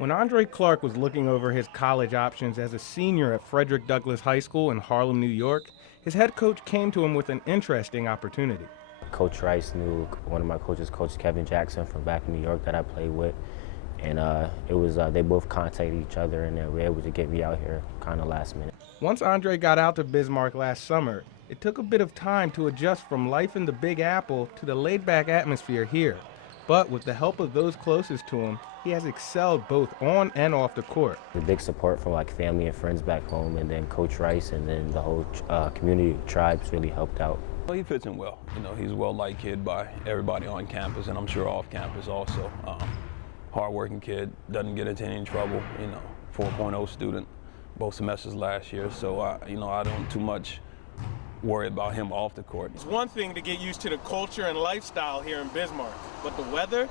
When Andre Clark was looking over his college options as a senior at Frederick Douglass High School in Harlem, New York, his head coach came to him with an interesting opportunity. Coach Rice knew one of my coaches, Coach Kevin Jackson, from back in New York that I played with. And they both contacted each other, and they were able to get me out here kind of last minute. Once Andre got out to Bismarck last summer, it took a bit of time to adjust from life in the Big Apple to the laid-back atmosphere here. But with the help of those closest to him, he has excelled both on and off the court. The big support from like family and friends back home, and then Coach Rice, and then the whole community tribes really helped out. Well, he fits in well. You know, he's a well-liked kid by everybody on campus, and I'm sure off campus also. Hard-working kid, doesn't get into any trouble. You know, 4.0 student, both semesters last year. So I don't too much worry about him off the court. It's one thing to get used to the culture and lifestyle here in Bismarck, but the weather,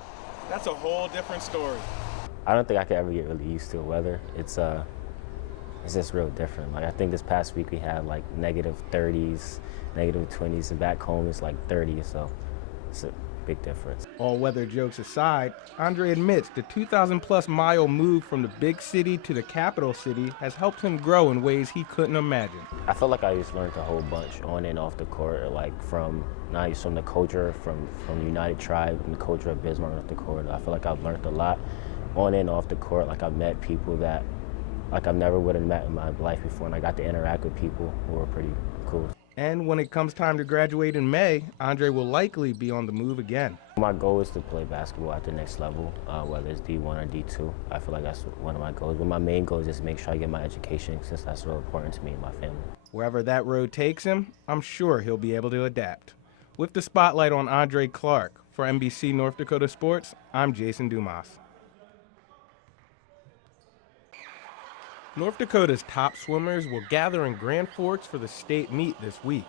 that's a whole different story. I don't think I could ever get really used to the weather. It's just real different. Like, I think this past week we had like -30s, -20s, and back home it's like 30, so it's a big difference. All weather jokes aside, Andre admits the 2,000+ mile move from the big city to the capital city has helped him grow in ways he couldn't imagine. I feel like I just learned a whole bunch on and off the court, like from the culture, from United Tribe and the culture of Bismarck off the court. I feel like I've learned a lot on and off the court. Like, I've met people that like I never would have met in my life before, and I got to interact with people who were pretty cool. And when it comes time to graduate in May, Andre will likely be on the move again. My goal is to play basketball at the next level, whether it's D1 or D2. I feel like that's one of my goals. But my main goal is just to make sure I get my education, since that's real important to me and my family. Wherever that road takes him, I'm sure he'll be able to adapt. With the spotlight on Andre Clark, for NBC North Dakota Sports, I'm Jason Dumas. North Dakota's top swimmers will gather in Grand Forks for the state meet this week.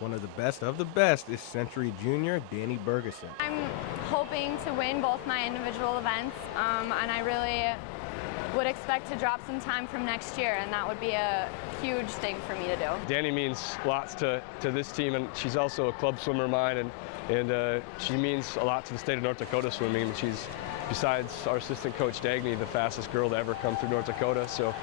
One of the best is Century junior Danny Bergeson. I'm hoping to win both my individual events, and I really would expect to drop some time from next year, and that would be a huge thing for me to do. Danny means lots to this team, and she's also a club swimmer of mine, and she means a lot to the state of North Dakota swimming. She's, besides our assistant coach Dagny, the fastest girl to ever come through North Dakota, so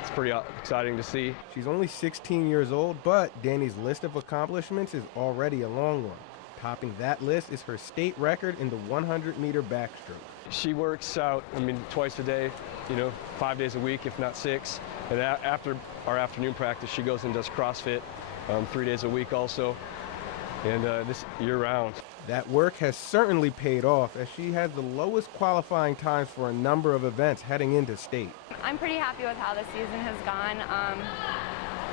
it's pretty exciting to see. She's only 16 years old, but Danny's list of accomplishments is already a long one. Topping that list is her state record in the 100-meter backstroke. She works out, twice a day, 5 days a week, if not 6. And after our afternoon practice, she goes and does CrossFit 3 days a week also, and this year-round. That work has certainly paid off, as she has the lowest qualifying times for a number of events heading into state. I'm pretty happy with how the season has gone.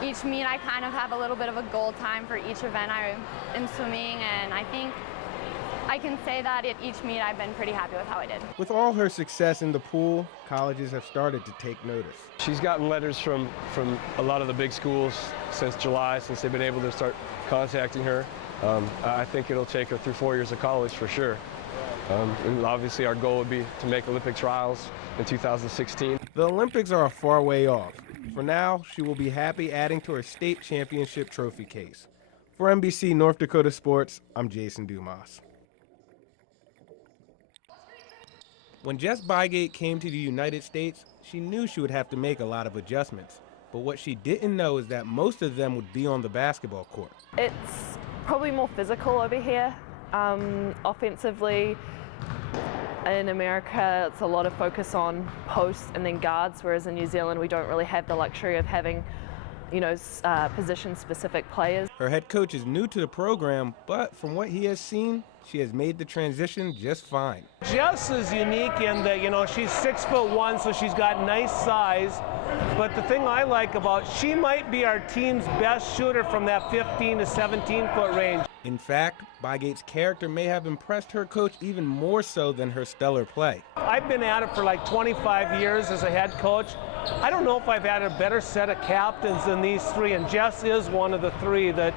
Each meet I kind of have a little bit of a goal time for each event I'm in swimming, and I think I can say that at each meet I've been pretty happy with how I did. With all her success in the pool, colleges have started to take notice. She's gotten letters from a lot of the big schools since July, since they've been able to start contacting her. I think it'll take her through 4 years of college for sure. And obviously our goal would be to make Olympic trials in 2016. The Olympics are a far way off. For now, she will be happy adding to her state championship trophy case. For NBC North Dakota Sports, I'm Jason Dumas. When Jess Bygate came to the United States, she knew she would have to make a lot of adjustments. But what she didn't know is that most of them would be on the basketball court. It's probably more physical over here. Offensively, in America, it's a lot of focus on posts and then guards, whereas in New Zealand, we don't really have the luxury of having, position-specific players. Her head coach is new to the program, but from what he has seen, she has made the transition just fine. Jess is unique in that, she's 6'1", so she's got nice size. But the thing I like about, she might be our team's best shooter from that 15 to 17-foot range. In fact, Bygate's character may have impressed her coach even more so than her stellar play. I've been at it for like 25 years as a head coach. I don't know if I've had a better set of captains than these three, and Jess is one of the three. That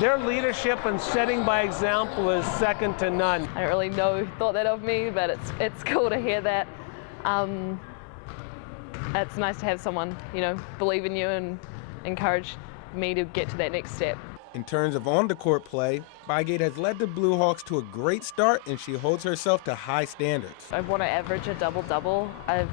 their leadership and setting by example is second to none. I don't really know who thought that of me, but it's cool to hear that. It's nice to have someone, believe in you and encourage me to get to that next step. In terms of on-the-court play, Bygate has led the Blue Hawks to a great start, and she holds herself to high standards. I want to average a double-double. I've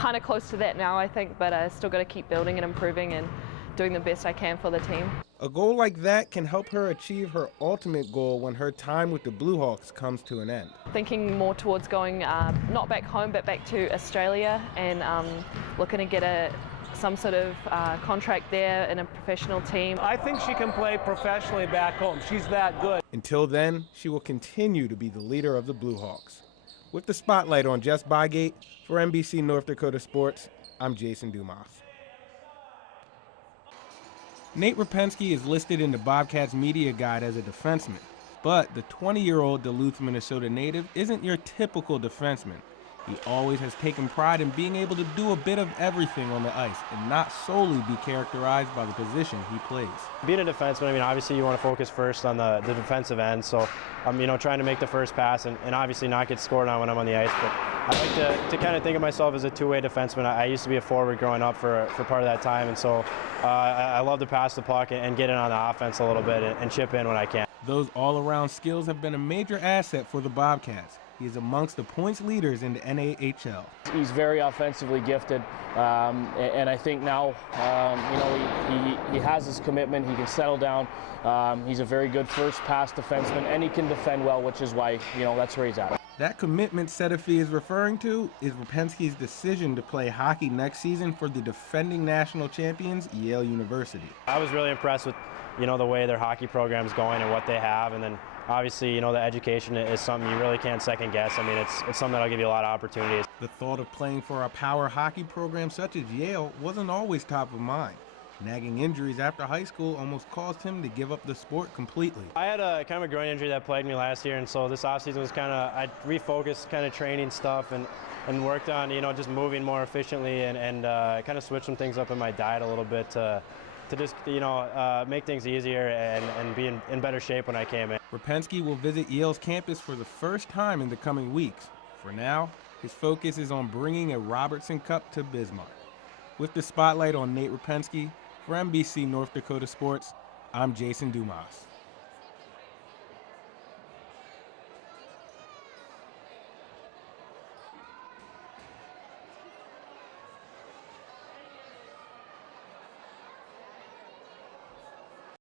kind of close to that now, I think, but I still got to keep building and improving and doing the best I can for the team. A goal like that can help her achieve her ultimate goal when her time with the Blue Hawks comes to an end. Thinking more towards going not back home but back to Australia and looking to get some sort of contract there in a professional team. I think she can play professionally back home. She's that good. Until then, she will continue to be the leader of the Blue Hawks. With the spotlight on Jess Bygate, for NBC North Dakota Sports, I'm Jason Dumas. Nate Rapensky is listed in the Bobcats media guide as a defenseman, but the 20-year-old Duluth, Minnesota native isn't your typical defenseman. He always has taken pride in being able to do a bit of everything on the ice and not solely be characterized by the position he plays. Being a defenseman, I mean, obviously you want to focus first on the defensive end, so I'm trying to make the first pass and obviously not get scored on when I'm on the ice, but I like to kind of think of myself as a two-way defenseman. I used to be a forward growing up for part of that time, and so I love to pass the puck and get in on the offense a little bit and chip in when I can. Those all-around skills have been a major asset for the Bobcats. He is amongst the points leaders in the NAHL. He's very offensively gifted, and I think now, he has his commitment. He can settle down. He's a very good first pass defenseman, and he can defend well, which is why, that's where he's at. That commitment Setterfee is referring to is Rapensky's decision to play hockey next season for the defending national champions, Yale University. I was really impressed with, the way their hockey program is going and what they have, and then obviously, the education is something you really can't second guess. I mean, it's something that'll give you a lot of opportunities. The thought of playing for a power hockey program such as Yale wasn't always top of mind. Nagging injuries after high school almost caused him to give up the sport completely. I had a kind of a groin injury that plagued me last year, and so this offseason was I refocused kind of training stuff and worked on, just moving more efficiently and kind of switched some things up in my diet a little bit to just, make things easier and be in better shape when I came in. Rapensky will visit Yale's campus for the first time in the coming weeks. For now, his focus is on bringing a Robertson Cup to Bismarck. With the spotlight on Nate Rapensky, for NBC North Dakota Sports, I'm Jason Dumas.